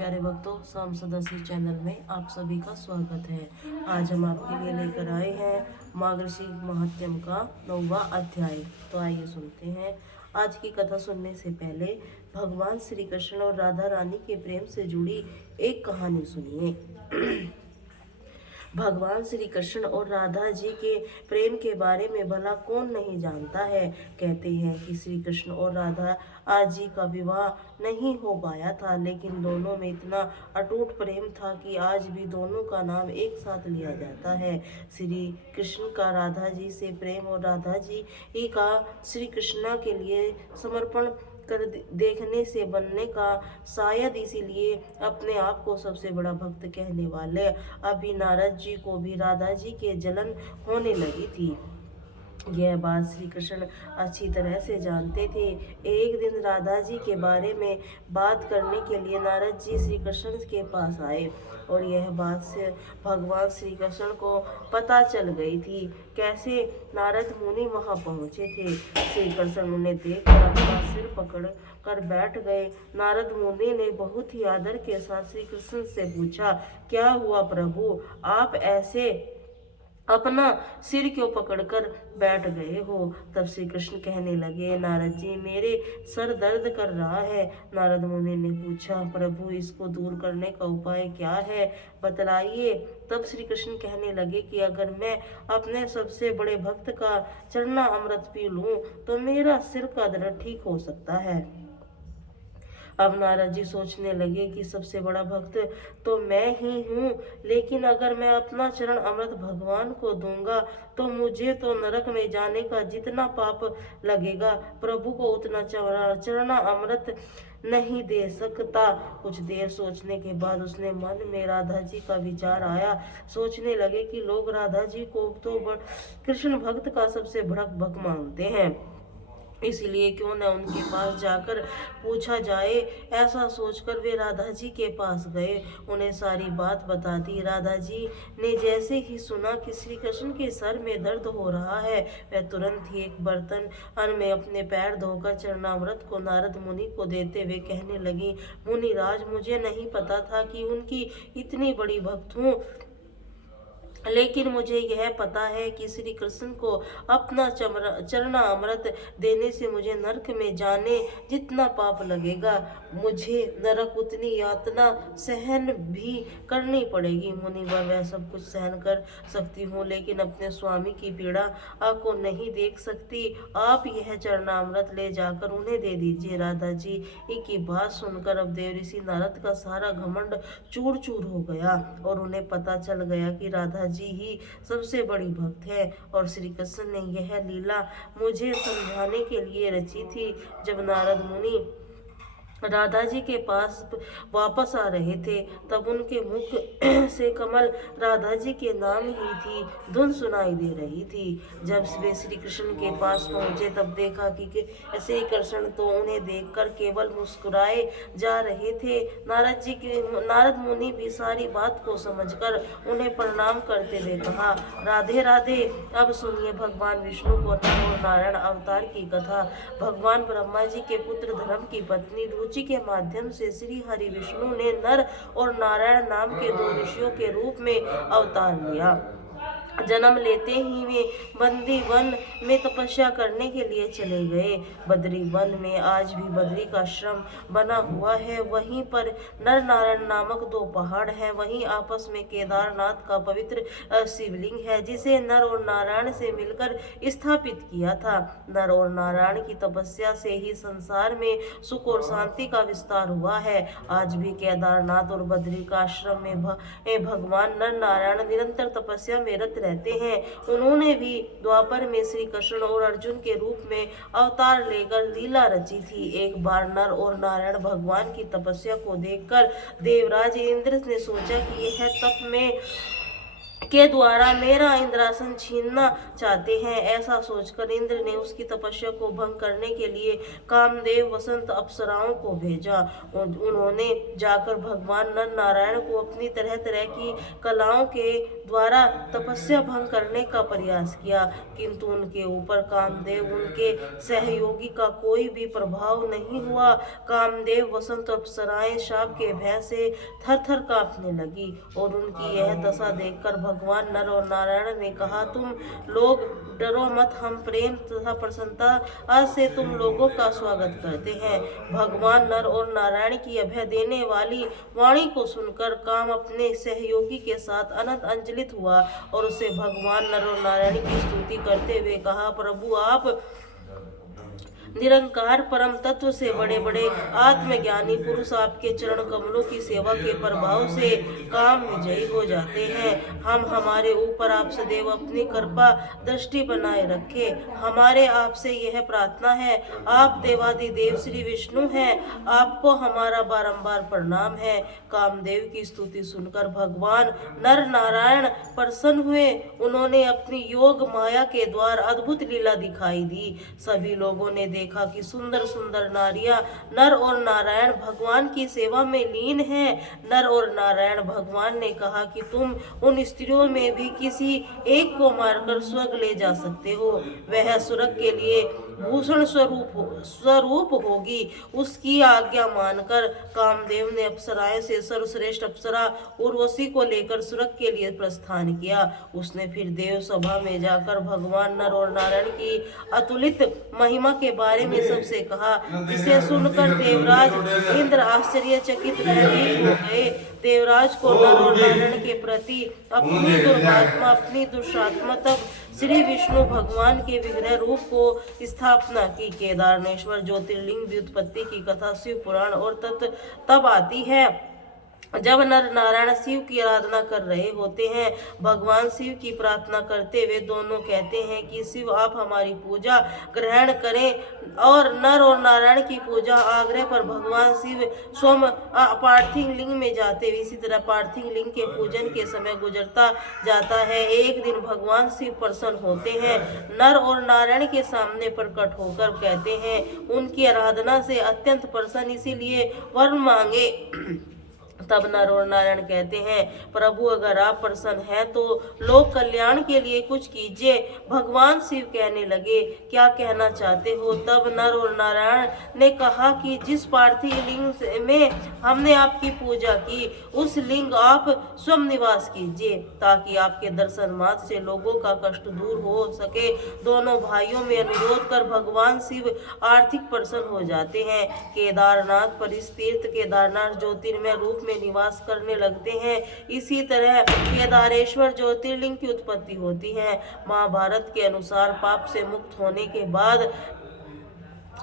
प्यारे भक्तों, शाम सदस्य चैनल में आप सभी का स्वागत है। आज हम आपके लिए लेकर आए हैं मार्गशीर्ष महात्म्य का 9वां अध्याय। तो आइए सुनते हैं। आज की कथा सुनने से पहले भगवान श्री कृष्ण और राधा रानी के प्रेम से जुड़ी एक कहानी सुनिए। भगवान श्री कृष्ण और राधा जी के प्रेम के बारे में भला कौन नहीं जानता है। कहते हैं कि श्री कृष्ण और राधा आज जी का विवाह नहीं हो पाया था, लेकिन दोनों में इतना अटूट प्रेम था कि आज भी दोनों का नाम एक साथ लिया जाता है। श्री कृष्ण का राधा जी से प्रेम और राधा जी का श्री कृष्ण के लिए समर्पण कर देखने से बनने का, शायद इसीलिए अपने आप को सबसे बड़ा भक्त कहने वाले अभी नारद जी को भी राधा जी के जलन होने लगी थी। यह बात श्री कृष्ण अच्छी तरह से जानते थे। एक दिन राधा जी के बारे में बात करने के लिए नारद जी श्री कृष्ण के पास आए और यह बात से भगवान श्री कृष्ण को पता चल गई थी। कैसे नारद मुनि वहां पहुंचे थे। श्री कृष्ण उन्हें देखकर अपना सिर पकड़ कर बैठ गए। नारद मुनि ने बहुत ही आदर के साथ श्री कृष्ण से पूछा, क्या हुआ प्रभु, आप ऐसे अपना सिर क्यों पकड़कर बैठ गए हो। तब श्री कृष्ण कहने लगे, नारद जी मेरे सर दर्द कर रहा है। नारद मुनि ने पूछा, प्रभु इसको दूर करने का उपाय क्या है, बतलाइए। तब श्री कृष्ण कहने लगे कि अगर मैं अपने सबसे बड़े भक्त का चरना अमृत पी लूं तो मेरा सिर का दर्द ठीक हो सकता है। अब नारद जी सोचने लगे कि सबसे बड़ा भक्त तो मैं ही हूँ, लेकिन अगर मैं अपना चरण अमृत भगवान को दूंगा तो मुझे तो नरक में जाने का जितना पाप लगेगा, प्रभु को उतना चरण अमृत नहीं दे सकता। कुछ देर सोचने के बाद उसने मन में राधा जी का विचार आया। सोचने लगे कि लोग राधा जी को तो कृष्ण भक्त का सबसे बड़ा भक्त मानते हैं, इसलिए क्यों न उनके पास जाकर पूछा जाए। ऐसा सोचकर वे राधा जी के पास गए, उन्हें सारी बात बता दी। राधा जी ने जैसे ही सुना कि श्री कृष्ण के सर में दर्द हो रहा है, वह तुरंत ही एक बर्तन में अपने पैर धोकर चरणामृत को नारद मुनि को देते हुए कहने लगी, मुनिराज मुझे नहीं पता था कि उनकी इतनी बड़ी भक्त हूँ, लेकिन मुझे यह पता है कि श्री कृष्ण को अपना चरना अमृत देने से मुझे नरक में जाने जितना पाप लगेगा, मुझे नरक उतनी यातना सहन भी करनी पड़ेगी। मुनिवर वह सब कुछ सहन कर सकती हूँ, लेकिन अपने स्वामी की पीड़ा को नहीं देख सकती। आप यह चरणामृत ले जाकर उन्हें दे दीजिए। राधा जी की बात सुनकर अब देवऋषि नारद का सारा घमंड चूर चूर हो गया और उन्हें पता चल गया कि राधा जी ही सबसे बड़ी भक्त है और श्री कृष्ण ने यह लीला मुझे समझाने के लिए रची थी। जब नारद मुनि राधा जी के पास वापस आ रहे थे, तब उनके मुख से कमल राधा जी के नाम ही की धुन सुनाई दे रही थी। जब वे श्री कृष्ण के पास पहुंचे तब देखा कि श्री कृष्ण तो उन्हें देखकर केवल मुस्कुराए जा रहे थे। नारद मुनि भी सारी बात को समझकर उन्हें प्रणाम करते हुए कहा, राधे राधे। अब सुनिए भगवान विष्णु को नर और नारायण अवतार की कथा। भगवान ब्रह्मा जी के पुत्र धर्म की पत्नी रुचि के माध्यम से श्री हरि विष्णु ने नर और नारायण नाम के दो ऋषियों के रूप में अवतार लिया। जन्म लेते ही वे बंदी वन में तपस्या करने के लिए चले गए। बद्री वन में आज भी बद्री का आश्रम बना हुआ है। वहीं पर नर नारायण नामक दो पहाड़ हैं। वहीं आपस में केदारनाथ का पवित्र शिवलिंग है, जिसे नर और नारायण से मिलकर स्थापित किया था। नर और नारायण की तपस्या से ही संसार में सुख और शांति का विस्तार हुआ है। आज भी केदारनाथ और बद्री का आश्रम में भगवान नर नारायण निरंतर तपस्या में रत रहते हैं। उन्होंने भी द्वापर में श्री कृष्ण और अर्जुन के रूप में अवतार लेकर लीला रची थी। एक बार नर और नारायण भगवान की तपस्या को देखकर देवराज इंद्र ने सोचा कि यह तप में के द्वारा मेरा इंद्रासन छीनना चाहते हैं। ऐसा सोचकर इंद्र ने उसकी तपस्या को भंग करने के लिए कामदेव वसंत अप्सराओं को भेजा। उन्होंने जाकर भगवान नर नारायण को अपनी तरह तरह की कलाओं के द्वारा तपस्या भंग करने का प्रयास किया, किंतु उनके ऊपर कामदेव उनके सहयोगी का कोई भी प्रभाव नहीं हुआ। कामदेव वसंत अप्सराएं शाप के भय से थर थर कांपने लगी और उनकी यह दशा देखकर भगवान नर और नारायण ने कहा, तुम लोग डरो मत, हम प्रेम तथा प्रसन्नता से तुम लोगों का स्वागत करते हैं। भगवान नर और नारायण की अभय देने वाली वाणी को सुनकर काम अपने सहयोगी के साथ अनंत अंजलित हुआ और उसे भगवान नर और नारायण की स्तुति करते हुए कहा, प्रभु आप निरंकार परम तत्व से बड़े बड़े आत्मज्ञानी पुरुष आपके चरण कमलों की सेवा के प्रभाव से काम विजयी हो जाते हैं। हम हमारे ऊपर आप सदैव अपनी कृपा दृष्टि बनाए रखे। हमारे आपसे यह प्रार्थना है। आप देवादिदेव श्री विष्णु हैं, आपको हमारा बारंबार प्रणाम है। कामदेव की स्तुति सुनकर भगवान नर नारायण प्रसन्न हुए। उन्होंने अपनी योग माया के द्वारा अद्भुत लीला दिखाई दी। सभी लोगों ने देखा कि सुंदर सुंदर नारियां नर और नारायण भगवान की सेवा में लीन हैं। नर और नारायण भगवान ने कहा कि तुम उन स्त्रियों में भी किसी एक को मारकर स्वर्ग ले जा सकते हो। वह स्वर्ग के लिए भूषण स्वरूप होगी। उसकी आज्ञा मानकर कामदेव ने अप्सराएं से सर्वश्रेष्ठ अप्सरा उर्वशी को लेकर स्वर्ग के लिए प्रस्थान किया। उसने फिर देव सभा में जाकर भगवान नर और नारायण की अतुलित महिमा के बारे में सबसे कहा, जिसे सुनकर देवराज इंद्र आश्चर्यचकित भयभीत हो गए। देवराज को नर और नारायण के प्रति अपनी दुर्भात्मा अपनी दुष्टात्मा तब श्री विष्णु भगवान के विग्रह रूप को स्थापना की। केदारनेश्वर ज्योतिर्लिंग व्युत्पत्ति की कथा शिव पुराण और तब आती है जब नर नारायण शिव की आराधना कर रहे होते हैं। भगवान शिव की प्रार्थना करते हुए दोनों कहते हैं कि शिव आप हमारी पूजा ग्रहण करें, और नर और नारायण की पूजा आग्रह पर भगवान शिव स्वयं पार्थिव लिंग में जाते हुए इसी तरह पार्थिव लिंग के पूजन के समय गुजरता जाता है। एक दिन भगवान शिव प्रसन्न होते हैं, नर और नारायण के सामने प्रकट होकर कहते हैं उनकी आराधना से अत्यंत प्रसन्न, इसीलिए वर मांगे। तब नर और नारायण कहते हैं, प्रभु अगर आप प्रसन्न हैं तो लोक कल्याण के लिए कुछ कीजिए। भगवान शिव कहने लगे, क्या कहना चाहते हो? तब नर और नारायण ने कहा कि जिस पार्थिव लिंग में हमने आपकी पूजा की उस लिंग आप स्वयं निवास कीजिए, ताकि आपके दर्शन मात्र से लोगों का कष्ट दूर हो सके। दोनों भाइयों में अनुरोध कर भगवान शिव आर्थिक प्रसन्न हो जाते हैं। केदारनाथ पर इस तीर्थ केदारनाथ ज्योतिर्मय रूप में निवास करने लगते हैं। इसी तरह केदारेश्वर ज्योतिर्लिंग की उत्पत्ति होती है। महाभारत के अनुसार पाप से मुक्त होने के बाद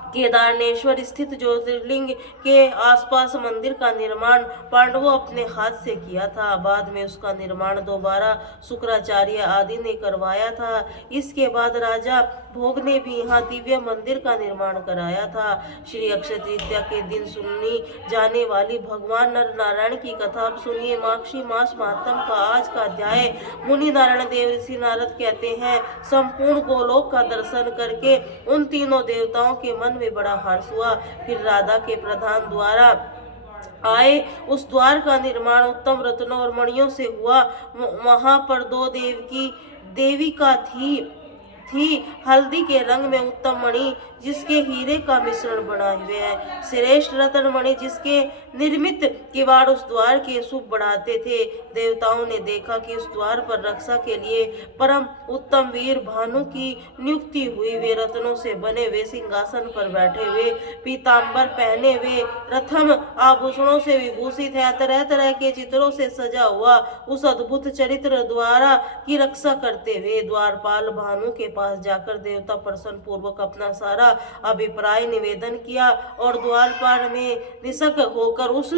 केदारनेश्वर स्थित ज्योतिर्लिंग के आसपास मंदिर का निर्माण पांडवों अपने हाथ से किया था। बाद में उसका निर्माण दोबारा शुक्राचार्य आदि ने करवाया था। इसके बाद राजा भोग ने भी यहाँ दिव्य मंदिर का निर्माण कराया था। श्री अक्षय तृतीया के दिन सुननी जाने वाली भगवान नर नारायण की कथा अब सुनिए। माघी मास महात्म का आज का अध्याय। मुनि नारायण देव ऋषि नारद कहते हैं, संपूर्ण गोलोक का दर्शन करके उन तीनों देवताओं के मन में बड़ा हर्ष हुआ। फिर राधा के प्रधान द्वारा आए उस द्वार का निर्माण उत्तम रत्नों और मणियों से हुआ। वहां पर दो देविका थी हल्दी के रंग में उत्तम मणि जिसके हीरे का मिश्रण बना हुए है, श्रेष्ठ रत्न मणि जिसके निर्मित किवाड़ उस द्वार के शुभ बढ़ाते थे। देवताओं ने देखा कि उस द्वार पर रक्षा के लिए परम उत्तम वीर भानु की नियुक्ति हुई। वे रत्नों से बने हुए सिंहासन पर बैठे हुए, पीताम्बर पहने हुए, प्रथम आभूषणों से विभूषित है, तरह तरह के चित्रों से सजा हुआ उस अद्भुत चरित्र द्वारा की रक्षा करते हुए द्वारपाल भानु के पास जाकर देवता प्रसन्न पूर्वक अपना सारा अभिप्राय निवेदन किया और द्वारपाल में निशक होकर उस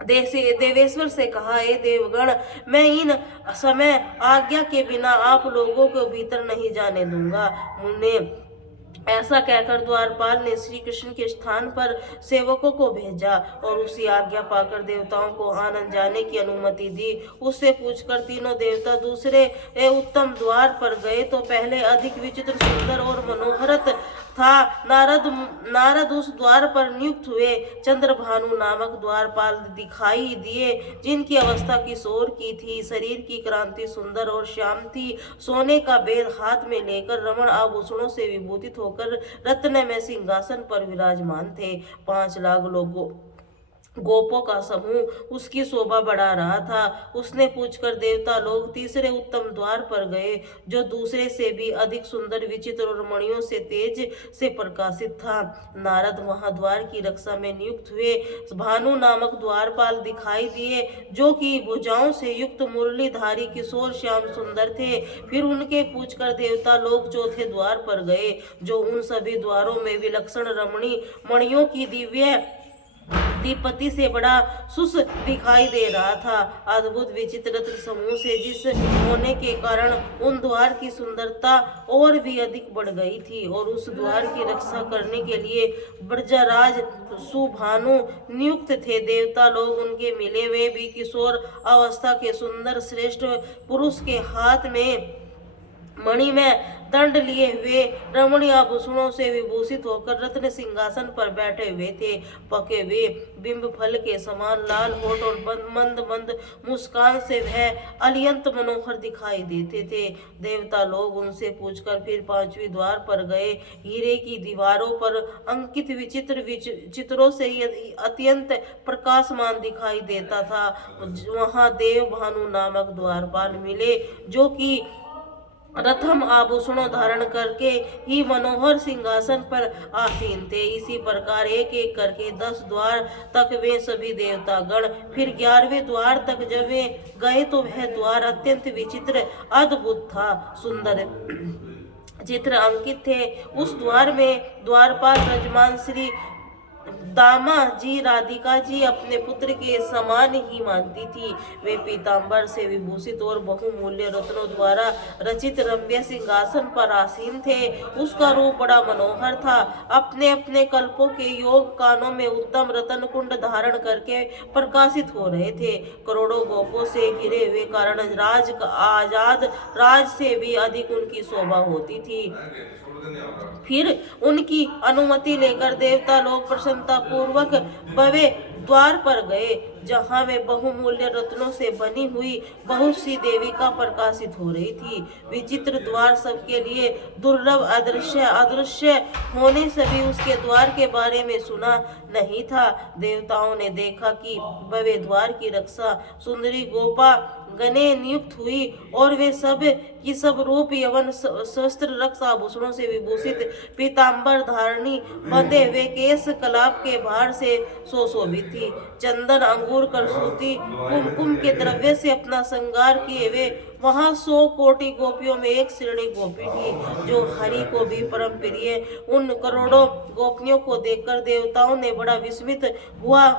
देवेश्वर से कहा, हे देवगण, मैं इन समय आज्ञा के बिना आप लोगों को भीतर नहीं जाने दूंगा। ऐसा कहकर द्वारपाल ने श्री कृष्ण के स्थान पर सेवकों को भेजा और उसी आज्ञा पाकर देवताओं को आनंद जाने की अनुमति दी। उससे पूछकर तीनों देवता दूसरे उत्तम द्वार पर गए तो पहले अधिक विचित्र, सुंदर और मनोहरत था। नारद उस द्वार पर नियुक्त हुए। चंद्रभानु नामक द्वारपाल दिखाई दिए, जिनकी अवस्था किशोर की थी, शरीर की क्रांति सुंदर और श्याम थी। सोने का बेद हाथ में लेकर रमण आभूषणों से विभूषित होकर रत्नमय सिंहासन पर विराजमान थे। 5 लाख लोगों गोपों का समूह उसकी शोभा बढ़ा रहा था। उसने पूछकर देवता लोग तीसरे उत्तम द्वार पर गए, जो दूसरे से भी अधिक सुंदर, विचित्र और मणियों से तेज से प्रकाशित था। नारद वहां द्वार की रक्षा में नियुक्त हुए। भानु नामक द्वारपाल दिखाई दिए, जो कि भुजाओं से युक्त मुरलीधारी किशोर श्याम सुंदर थे। फिर उनके पूछकर देवता लोग चौथे द्वार पर गए, जो उन सभी द्वारों में विलक्षण रमणी मणियों की दिव्य दीपति से बड़ा सुस दिखाई दे रहा था। अद्भुत विचित्र रत्न समूह से जिस होने के कारण उन द्वार की सुंदरता और भी अधिक बढ़ गई थी, और उस द्वार की रक्षा करने के लिए ब्रजराज सुभानु नियुक्त थे। देवता लोग उनके मिले वे भी किशोर अवस्था के सुंदर श्रेष्ठ पुरुष के हाथ में मणि में दंड लिए हुए, रमणीय आभूषणों से विभूषित होकर रत्न सिंहासन पर बैठे हुए थे। पके हुए बिंब फल के समान लाल होठ और मंद मंद मुस्कान से वह अत्यंत मनोहर दिखाई देते थे। देवता लोग उनसे पूछकर फिर 5वें द्वार पर गए। हीरे की दीवारों पर अंकित विचित्र चित्रों से अत्यंत प्रकाशमान दिखाई देता था। वहां देव भानु नामक द्वारपाल मिले, जो कि रथम आभूषणों धारण करके ही मनोहर सिंहासन पर आसीन थे। इसी प्रकार एक एक करके 10 द्वार तक वे सभी देवतागण, फिर 11वें द्वार तक जब वे गए तो वह द्वार अत्यंत विचित्र, अद्भुत था। सुंदर चित्र अंकित थे। उस द्वार में द्वारपाल रजमान श्री दामा जी राधिका जी अपने पुत्र के समान ही मानती थी। वे पीतांबर से विभूषित और बहुमूल्य रत्नों द्वारा रचित रम्य सिंहासन पर आसीन थे। उसका रूप बड़ा मनोहर था। अपने अपने कल्पों के योग कानों में उत्तम रतन कुंड धारण करके प्रकाशित हो रहे थे। करोड़ों गोपों से घिरे हुए कारण आजाद राज से भी अधिक उनकी शोभा होती थी। फिर उनकी अनुमति लेकर देवता लोग प्रसन्नता पूर्वक भव्य द्वार पर गए, जहाँ वे बहुमूल्य रत्नों से बनी हुई बहुत सी देविका प्रकाशित हो रही थी। विचित्र द्वार सबके लिए दुर्लभ, अदृश्य होने सभी उसके द्वार के बारे में सुना नहीं था। देवताओं ने देखा कि भव्य द्वार की रक्षा सुंदरी गोपा गणे नियुक्त हुई, और वे सब की सब रूप यवन शस्त्र रक्त आभूषणों से विभूषित, पीतांबर धारणी, बंधे हुए केश कलाप के भार से सुशोभित थी। चंदन, अंगूर, करसूती, कुमकुम के द्रव्य से अपना श्रृंगार किए वे वहां 100 कोटि गोपियों में एक श्रेणी गोपी थी, जो हरि को भी परम प्रिय। उन करोड़ों गोपियों को देखकर देवताओं ने बड़ा विस्मित हुआ।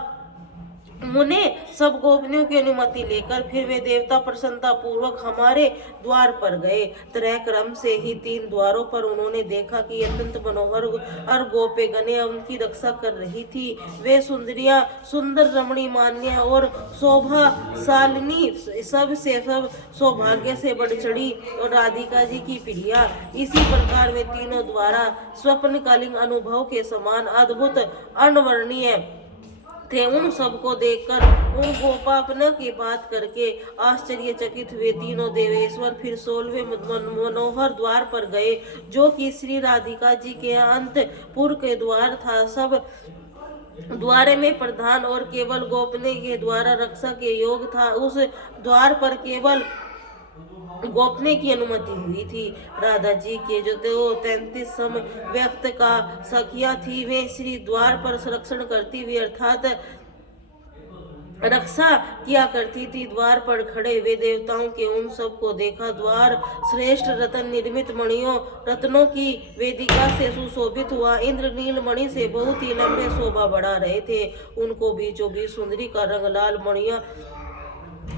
मुने सब गोपनियों की अनुमति लेकर फिर वे देवता प्रसन्नता पूर्वक हमारे द्वार पर गए। तरह क्रम से ही 3 द्वारों पर उन्होंने देखा कि अत्यंत मनोहर और गोपे गणे उनकी रक्षा कर रही थी। वे सुंदरियां सुंदर, रमणी, मान्य और शोभाशालिनी, सब से सब सौभाग्य से बढ़ चढ़ी और राधिका जी की प्रिया। इसी प्रकार वे तीनों द्वारा स्वप्नकालीन अनुभव के समान अद्भुत, अवर्णनीय थे। उन सबको देखकर उन गोपापना की बात करके आश्चर्यचकित हुए तीनों देवेश्वर फिर 16वें मनोहर द्वार पर गए, जो कि श्री राधिका जी के अंतपुर के द्वार था। सब द्वार में प्रधान और केवल गोपने के द्वारा रक्षा के योग था। उस द्वार पर केवल गोपने की अनुमति हुई थी। राधा जी के जो 33 सम व्यक्त का सखिया थी, वे श्री द्वार पर संरक्षण करती हुई अर्थात रक्षा किया करती थी। द्वार पर खड़े हुए देवताओं के उन सब को देखा। द्वार श्रेष्ठ रतन निर्मित मणियों रत्नों की वेदिका से सुशोभित हुआ। इंद्र नील मणि से बहुत ही लंबे शोभा बढ़ा रहे थे। उनको बीचों बीच सुंदरी का रंग लाल मणियां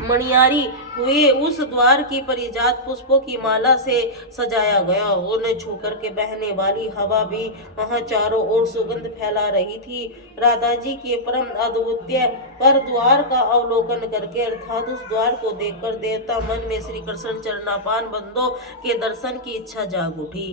मणियारी हुए उस द्वार की परिजात पुष्पों की माला से सजाया गया। उन्हें छूकर के बहने वाली हवा भी वहां चारों ओर सुगंध फैला रही थी। राधा जी के परम अद्वितीय पर द्वार का अवलोकन करके अर्थात उस द्वार को देखकर देवता मन में श्री कृष्ण चरणापान बंदों के दर्शन की इच्छा जाग उठी,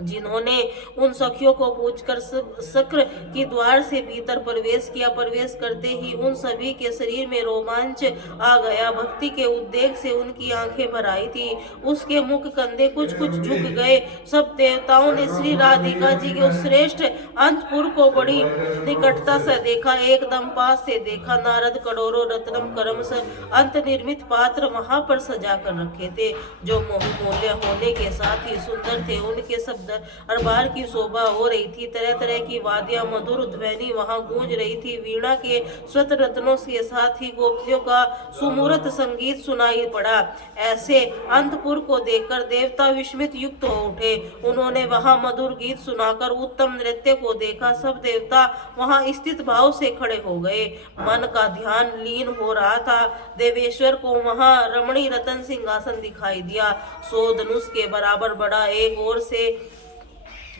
जिन्होंने उन सखियों को पूछकर शक्र की द्वार से भीतर प्रवेश किया। प्रवेश करते ही उन सभी के शरीर में रोमांच आ गया। भक्ति के उद्वेग से उनकी आंखें भर आई थी, उसके मुख कंधे कुछ कुछ झुक गए। सब देवताओं ने श्री राधिका जी के उस श्रेष्ठ अंतपुर को बड़ी निकटता से देखा, एकदम पास से देखा। नारद करोड़ों रत्नम करम से अंत निर्मित पात्र वहां पर सजा कर रखे थे, जो बहुमूल्य होने के साथ ही सुंदर थे। उनके शब्द दरबार की शोभा हो रही थी। तरह तरह की वाद्य मधुर ध्वनि वहां गूंज रही थी। वीणा के स्वत रत्नों के साथ ही गोपियों का सुमूर्त संगीत सुनाई पड़ा। ऐसे अंतपुर को देखकर देवता विस्मित युक्त हो उठे। उन्होंने वहां मधुर गीत सुनाकर उत्तम नृत्य को देखा। सब देवता वहां स्थित भाव से खड़े हो गए। मन का ध्यान लीन हो रहा था। देवेश्वर को वहां रमणी रतन सिंहासन दिखाई दिया। 100 धनुष के बराबर बड़ा, एक ओर से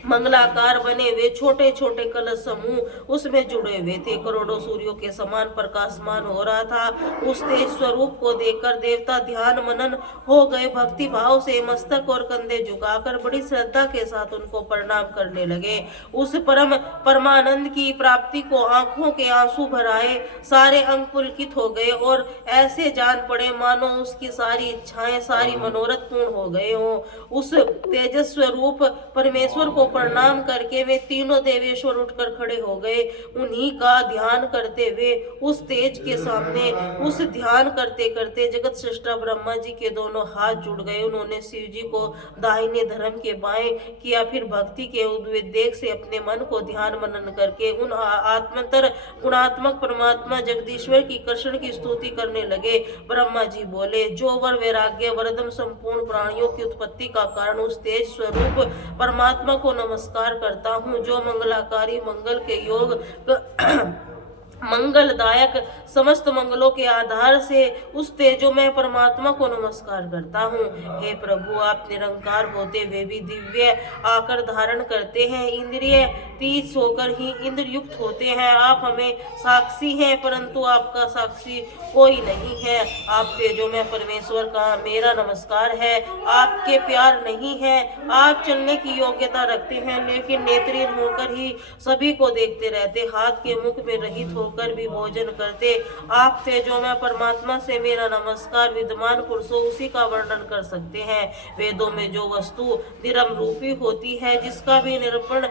मंगलाकार बने हुए छोटे छोटे कलश समूह उसमें जुड़े हुए थे। करोड़ों सूर्यों के समान प्रकाशमान हो रहा था। उस तेज स्वरूप को देखकर देवता ध्यान मनन हो गए। भक्ति भाव से मस्तक और कंधे झुकाकर बड़ी श्रद्धा के साथ उनको प्रणाम करने लगे। उस परमानंद की प्राप्ति को आंखों के आंसू भर आए। सारे अंग पुलकित हो गए और ऐसे जान पड़े मानो उसकी सारी इच्छाएं, सारी मनोरथ पूर्ण हो गए हों। उस तेजस स्वरूप परमेश्वर को प्रणाम करके वे तीनों देवेश्वर उठकर खड़े हो गए। उन्हीं का ध्यान करते हुए उस तेज के सामने उस ध्यान करते करते जगत सृष्टा ब्रह्मा जी के दोनों हाथ जुड़ गए। उन्होंने शिव जी को दाहिने धर्म के बाएं किया। फिर भक्ति के उद्वेग से अपने मन को ध्यान मनन करके उन आत्मतर गुणात्मक परमात्मा जगदीश्वर की कृष्ण की स्तुति करने लगे। ब्रह्मा जी बोले, जो वर वैराग्य वरदम संपूर्ण प्राणियों की उत्पत्ति का कारण उस तेज स्वरूप परमात्मा को नमस्कार करता हूँ, जो मंगलाकारी मंगल के योग मंगलदायक समस्त मंगलों के आधार से उस तेजोमय परमात्मा को नमस्कार करता हूँ। हे प्रभु, आप निरंकार होते हुए भी दिव्य आकर धारण करते हैं। इंद्रिय तीज होकर ही इंद्र युक्त होते हैं। आप हमें साक्षी हैं, परंतु आपका साक्षी कोई नहीं है। आप तेजोमय परमेश्वर का मेरा नमस्कार है। आपके प्यार नहीं है। आप चलने की योग्यता रखते हैं, लेकिन नेत्रहीन होकर ही सभी को देखते रहते, हाथ के मुख में रहित होकर भी भोजन करते। आप तेजोमय परमात्मा से मेरा नमस्कार। विद्यमान पुरुषों उसी का वर्णन कर सकते हैं। वेदों में जो वस्तु निरम रूपी होती है, जिसका भी निरूपण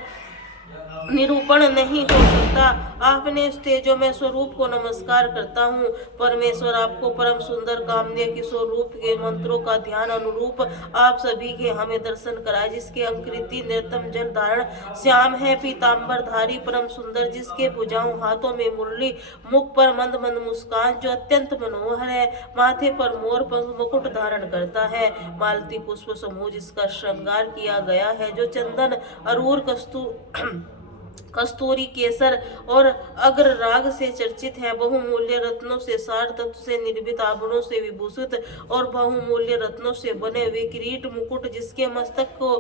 नहीं हो सकता, आपने इस तेजोमय स्वरूप को नमस्कार करता हूँ। परमेश्वर, आपको परम सुंदर कामनीय किशोर रूप के मंत्रों का ध्यान अनुरूप आप सभी के हमें दर्शन कराए, जिसके अंकृति निर्तम जल धारण श्याम है, पीताम्बर धारी परम सुंदर, जिसके भुजाओं हाथों में मुरली, मुख पर मंद मंद मुस्कान जो अत्यंत मनोहर है, माथे पर मोर पंख मुकुट धारण करता है, मालती पुष्प समूह जिसका श्रृंगार किया गया है, जो चंदन अरूर कस्तूरी केसर और अग्र राग से चर्चित है, बहुमूल्य रत्नों से सार तत्व से निर्मित आभरणों से विभूषित और बहुमूल्य रत्नों से बने हुए किरीट मुकुट, जिसके मस्तक को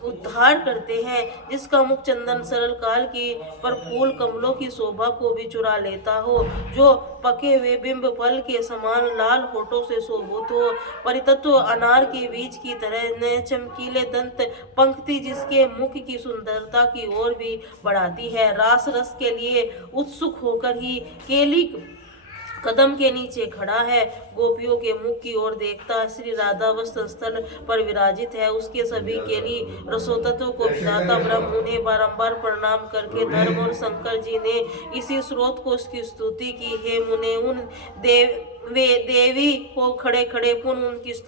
उद्धार करते हैं, जिसका मुख चंदन सरल काल की पर फूल कमलों की शोभा को भी चुरा लेता हो, जो पके हुए बिंब फल के समान लाल होठों से शोभित हो, परितत्व अनार के बीज की तरह नए चमकीले दंत पंक्ति जिसके मुख की सुंदरता की ओर भी बढ़ाती है। रास रस के लिए उत्सुक होकर ही केली कदम के नीचे खड़ा है, गोपियों के मुख की ओर देखता श्री राधा वस्त्र स्थल पर विराजित है, उसके सभी केली रसोतत्व को विधाता ब्रह्म उन्हें बारंबार प्रणाम करके धर्म और शंकर जी ने इसी स्रोत को उसकी स्तुति की। हे मुने, उन देवी को खड़े खड़े पुनः उनकी स्तुति